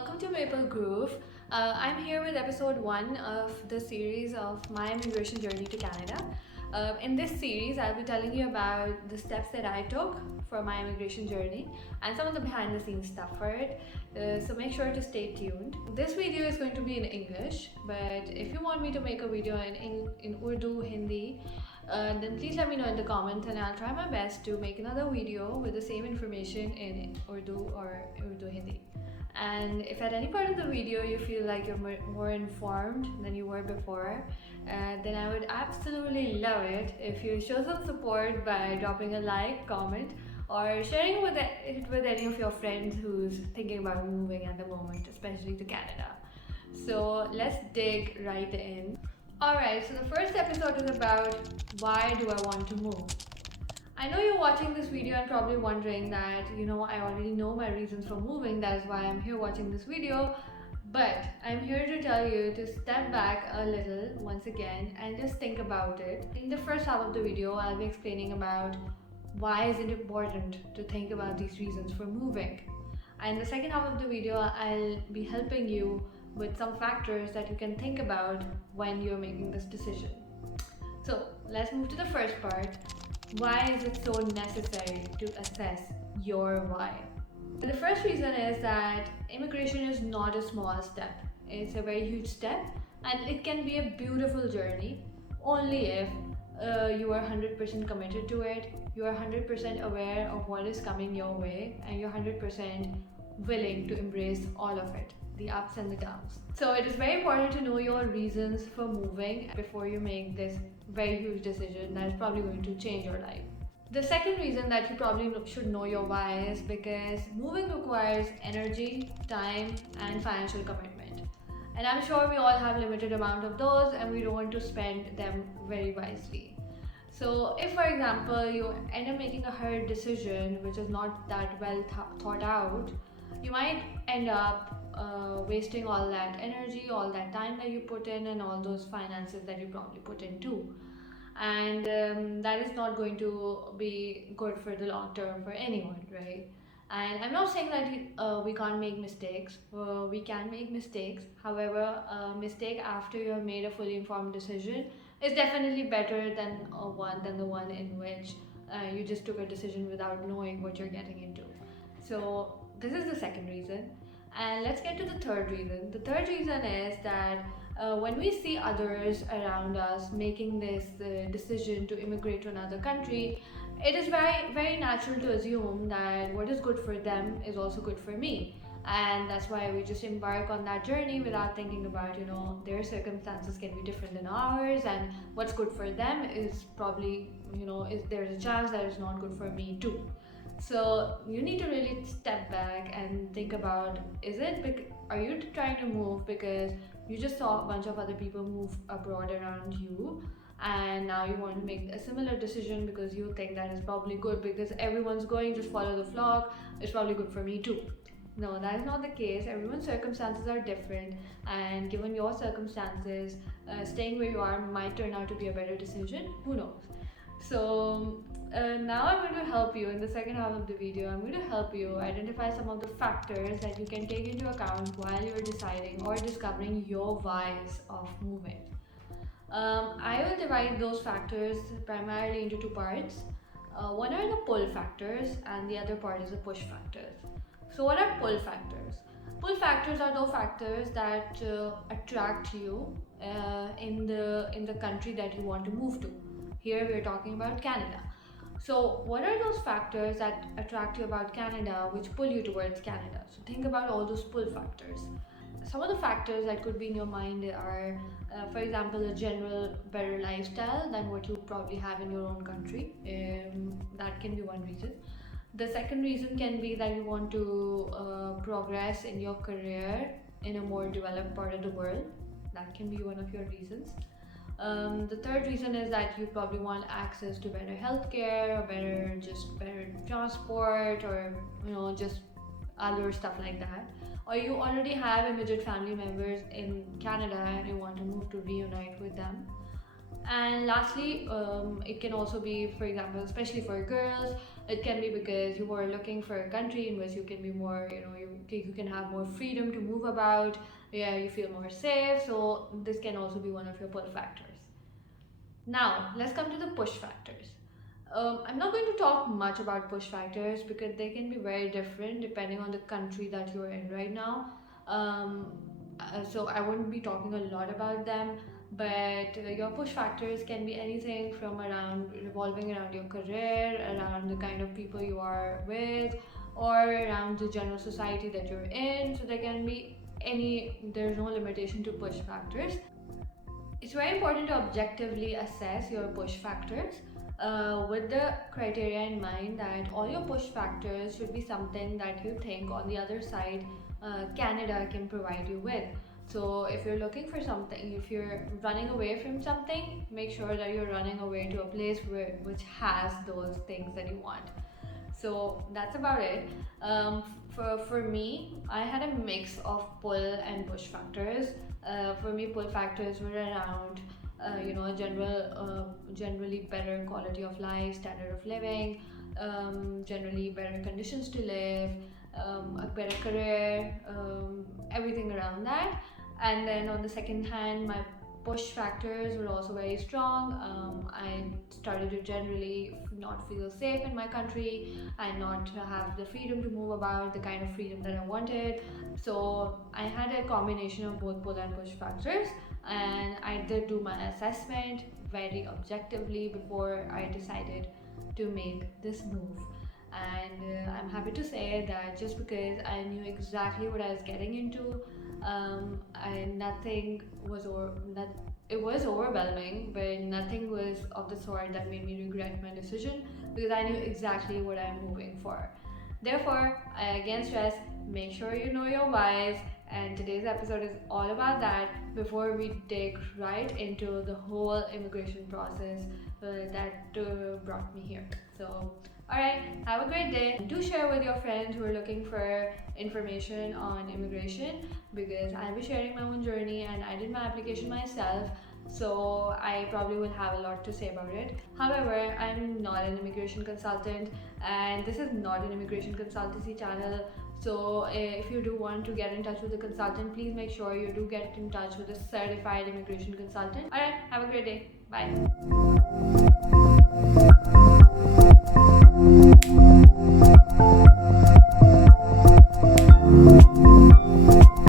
welcome to Maple Groove. I'm here with episode 1 of the series of my immigration journey to Canada. In this series, I'll be telling you about the steps that I took for my immigration journey and some of the behind the scenes stuff for it. So make sure to stay tuned. This video is going to be in English, but if you want me to make a video in Urdu, Hindi, then please let me know in the comments and I'll try my best to make another video with the same information in Urdu or Urdu Hindi. And if at any part of the video you feel like you're more informed than you were before, then I would absolutely love it if you show some support by dropping a like, comment, or sharing it with any of your friends who's thinking about moving at the moment, especially to Canada. So let's dig right in. Alright, so the first episode is about why do I want to move. I know you're watching this video and probably wondering that, I already know my reasons for moving, that's why I'm here watching this video. But I'm here to tell you to step back a little once again and just think about it. In the first half of the video, I'll be explaining about why is it important to think about these reasons for moving. And in the second half of the video, I'll be helping you with some factors that you can think about when you're making this decision. So let's move to the first part. Why is it so necessary to assess your why? The first reason is that immigration is not a small step. It's a very huge step and it can be a beautiful journey only if you are 100% committed to it, you are 100% aware of what is coming your way, and you're 100% willing to embrace all of it, the ups and the downs. So it is very important to know your reasons for moving before you make this very huge decision that is probably going to change your life. The second reason that you probably should know your why is because moving requires energy, time, and financial commitment. And I'm sure we all have limited amount of those and we don't want to spend them very wisely. So if, for example, you end up making a hurried decision which is not that well thought out, you might end up wasting all that energy, all that time that you put in, and all those finances that you probably put in too. And that is not going to be good for the long term for anyone, right? And I'm not saying that we can't make mistakes. We can make mistakes. However, a mistake after you have made a fully informed decision is definitely better than the one in which you just took a decision without knowing what you're getting into. So this is the second reason. And let's get to the third reason. The third reason is that when we see others around us making this decision to immigrate to another country, it is very, very natural to assume that what is good for them is also good for me. And that's why we just embark on that journey without thinking about, their circumstances can be different than ours, and what's good for them is probably, there's a chance that it's not good for me too. So you need to really step back and think about, are you trying to move because you just saw a bunch of other people move abroad around you and now you want to make a similar decision because you think that is probably good because everyone's going, just follow the flock, it's probably good for me too. No, that is not the case. Everyone's circumstances are different, and given your circumstances, staying where you are might turn out to be a better decision. Who knows? So now I'm going to help you in the second half of the video. I'm going to help you identify some of the factors that you can take into account while you're deciding or discovering your whys of moving. I will divide those factors primarily into two parts. One are the pull factors and the other part is the push factors. So what are pull factors? Pull factors are those factors that attract you in the country that you want to move to. Here we're talking about Canada. So what are those factors that attract you about Canada which pull you towards Canada? So think about all those pull factors. Some of the factors that could be in your mind are, for example, a general better lifestyle than what you probably have in your own country. That can be one reason. The second reason can be that you want to progress in your career in a more developed part of the world. That can be one of your reasons. The third reason is that you probably want access to better healthcare or better transport, or just other stuff like that. Or you already have immediate family members in Canada and you want to move to reunite with them. And lastly, it can also be, for example, especially for girls, It can be because you are looking for a country in which you can be more, you can have more freedom to move about. Yeah, you feel more safe. So this can also be one of your pull factors. Now, let's come to the push factors. I'm not going to talk much about push factors because they can be very different depending on the country that you're in right now. Um, so I won't be talking a lot about them, but your push factors can be anything from around revolving around your career, around the kind of people you are with, or around the general society that you're in. So there can be there's no limitation to push factors. It's very important to objectively assess your push factors with the criteria in mind that all your push factors should be something that you think on the other side Canada can provide you with. So if you're looking for something, if you're running away from something, make sure that you're running away to a place which has those things that you want. So that's about it. For me, I had a mix of pull and push factors. For me, pull factors were around generally better quality of life, standard of living, generally better conditions to live, a better career, everything around that. And then on the second hand, my push factors were also very strong. I started to generally not feel safe in my country and not have the freedom to move about, the kind of freedom that I wanted. So I had a combination of both pull and push factors, and I did do my assessment very objectively before I decided to make this move. And I'm happy to say that just because I knew exactly what I was getting into, nothing was it was overwhelming, but nothing was of the sort that made me regret my decision because I knew exactly what I'm moving for. Therefore, I again stress, make sure you know your whys, and today's episode is all about that before we dig right into the whole immigration process that brought me here. So, alright, have a great day. Do share with your friends who are looking for information on immigration because I'll be sharing my own journey and I did my application myself. So I probably will have a lot to say about it. However, I'm not an immigration consultant and this is not an immigration consultancy channel. So if you do want to get in touch with a consultant, please make sure you do get in touch with a certified immigration consultant. Alright, have a great day. Bye.